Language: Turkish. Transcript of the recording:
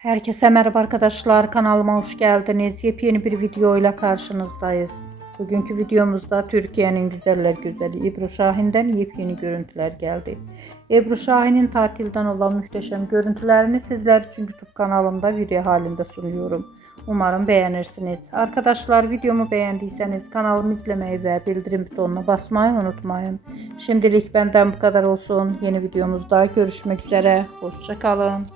Herkese merhaba arkadaşlar, kanalıma hoş geldiniz. Yepyeni bir video ile karşınızdayız. Bugünkü videomuzda Türkiye'nin güzeller güzeli Ebru Şahin'den yepyeni görüntüler geldi. Ebru Şahin'in tatilden olan muhteşem görüntülerini sizler için YouTube kanalımda video halinde sunuyorum. Umarım beğenirsiniz. Arkadaşlar, videomu beğendiyseniz kanalımı izlemeyi ve bildirim butonuna basmayı unutmayın. Şimdilik benden bu kadar olsun. Yeni videomuzda görüşmek üzere. Hoşça kalın.